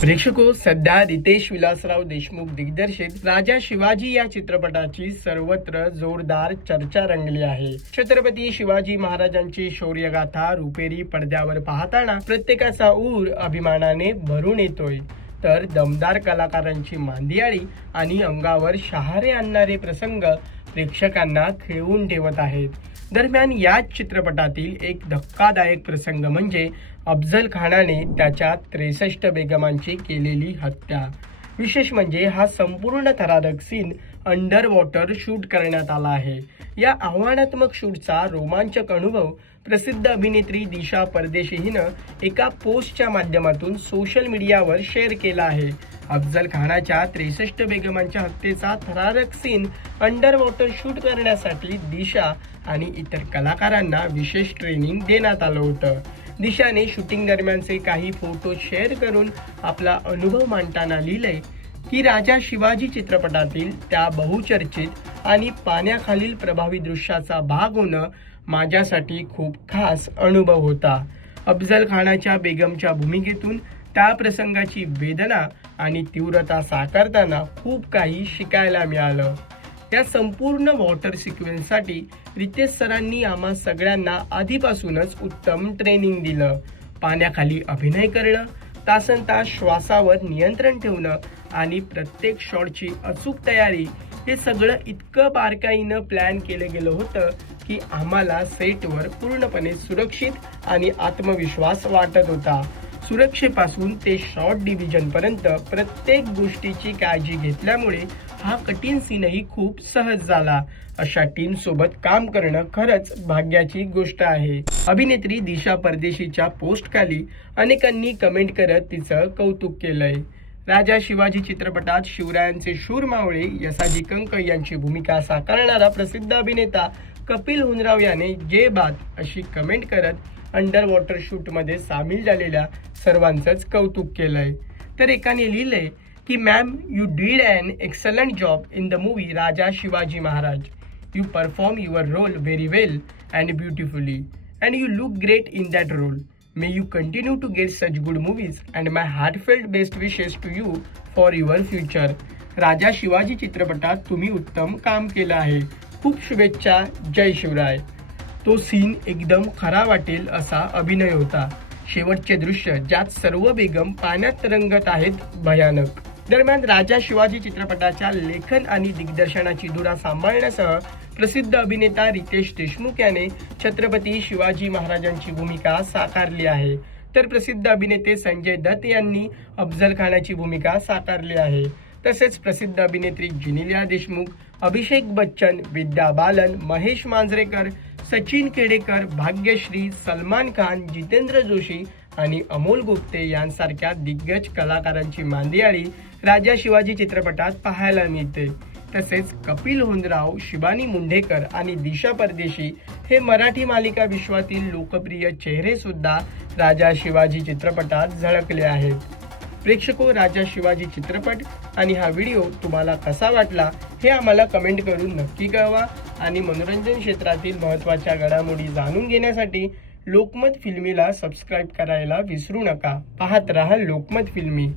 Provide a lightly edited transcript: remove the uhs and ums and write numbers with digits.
प्रेक्षको, सध्या रितेश विलासराव देशमुख दिग्दर्शित राजा शिवाजी या चित्रपटाची सर्वत्र जोरदार चर्चा रंगली आहे. छत्रपती शिवाजी महाराजांची शौर्यगाथा रुपेरी पडद्यावर पाहताना प्रत्येकाचा ऊर अभिमानाने भरून येतोय. तर दमदार कलाकारांची मांदियाळी आणि अंगावर शहारे आणणारे प्रसंग प्रेक्षकांना खिळवून ठेवत आहेत. दरम्यान याच चित्रपटातील एक धक्कादायक प्रसंग म्हणजे अफजल खानाने त्याच्या 63 बेगमांची केलेली हत्या. विशेष म्हणजे हा संपूर्ण थरारक सीन अंडर वॉटर शूट करण्यात आला आहे. या आव्हानात्मक शूटचा रोमांचक अनुभव प्रसिद्ध अभिनेत्री दिशा परदेशी हिनं एका पोस्टच्या माध्यमातून सोशल मीडियावर शेअर केला आहे. अफजल खानाच्या 63 बेगमांच्या हत्येचा थरारक सीन अंडर वॉटर शूट करण्यासाठी दिशा आणि इतर कलाकारांना विशेष ट्रेनिंग देण्यात आलं होतं. दिशाने शूटिंग दरम्यानचे काही फोटो शेअर करून आपला अनुभव मांडताना लिहिलंय की राजा शिवाजी चित्रपटातील त्या बहुचर्चित आणि पाण्याखालील प्रभावी दृश्याचा भाग होणं माझ्यासाठी खूप खास अनुभव होता. अफजल खानाच्या बेगमच्या भूमिकेतून त्या प्रसंगाची वेदना आणि तीव्रता साकारताना खूप काही शिकायला मिळालं. या संपूर्ण वॉटर सिक्वेन्ससाठी रितेश सरांनी आम्हा सगळ्यांना आधीपासूनच उत्तम ट्रेनिंग दिलं. पाण्याखाली अभिनय करणं, तासनतास श्वासावर नियंत्रण ठेवणं आणि प्रत्येक शॉटची अचूक तयारी, हे सगळं इतकं बारकाईनं प्लॅन केलं गेलं होतं की आम्हाला सेटवर पूर्णपणे सुरक्षित आणि आत्मविश्वास वाटत होता. सुरक्षेपासून ते शॉट डिव्हिजनपर्यंत प्रत्येक गोष्टीची काळजी घेतल्यामुळे हा कठीण सीनही खूप सहज झाला. अशा टीम सोबत काम करणं खरंच भाग्याची गोष्ट आहे. अभिनेत्री दिशा परदेशीच्या पोस्ट खाली अनेकांनी कमेंट करत तिचं कौतुक केलंय. राजा शिवाजी चित्रपटात शिवरायांचे शूर मावळे यसाजी कंक यांची भूमिका साकारणारा प्रसिद्ध अभिनेता कपिल हुनराव याने जे बात अशी कमेंट करत अंडर वॉटर शूटमध्ये सामील झालेल्या सर्वांचंच कौतुक केलंय. तर एकाने लिहिलंय की ma'am, you did an excellent job in the movie Raja Shivaji Maharaj. You perform your role very well and beautifully and you look great in that role. May you continue to get such good movies and my heartfelt best wishes to you for your future. Raja Shivaji चित्रपटात तुम्ही उत्तम काम केलं आहे. खूप शुभेच्छा. जय शिवराय. तो scene एकदम खरा वाटेल असा अभिनय होता. शेवटचे दृश्य ज्यात सर्व बेगम पाण्यात तरंगत आहेत, भयानक. दरम्यान राजा शिवाजी चित्रपटाच्या लेखन आणि दिग्दर्शनाची धुरा सांभाळण्यासह प्रसिद्ध अभिनेता रितेश देशमुख याने छत्रपती शिवाजी महाराजांची भूमिका साकारली आहे. तर प्रसिद्ध अभिनेते संजय दत्त यांनी अफजल खानाची भूमिका साकारली आहे. तसेच प्रसिद्ध अभिनेत्री जिनिलिया देशमुख, अभिषेक बच्चन, विद्या बालन, महेश मांजरेकर, सचिन खेडेकर, भाग्यश्री, सलमान खान, जितेंद्र जोशी आणि अमोल गुप्ते यांसारख्या दिग्गज कलाकारांची मांदियाळी राजा शिवाजी चित्रपटात पाहायला मिळते. तसेच कपिल हुनराव, शिबानी मुंढेकर आणि दिशा परदेशी हे मराठी मालिका विश्वातील लोकप्रिय चेहरे सुद्धा राजा शिवाजी चित्रपटात झळकले आहेत. प्रेक्षको, राजा शिवाजी चित्रपट आणि हा व्हिडिओ तुम्हाला कसा वाटला हे आम्हाला कमेंट करून नक्की कळवा. आणि मनोरंजन क्षेत्रातील महत्त्वाच्या घडामोडी जाणून घेण्यासाठी लोकमत फिल्मीला सबस्क्राईब करायला विसरू नका. पाहत रहा लोकमत फिल्मी.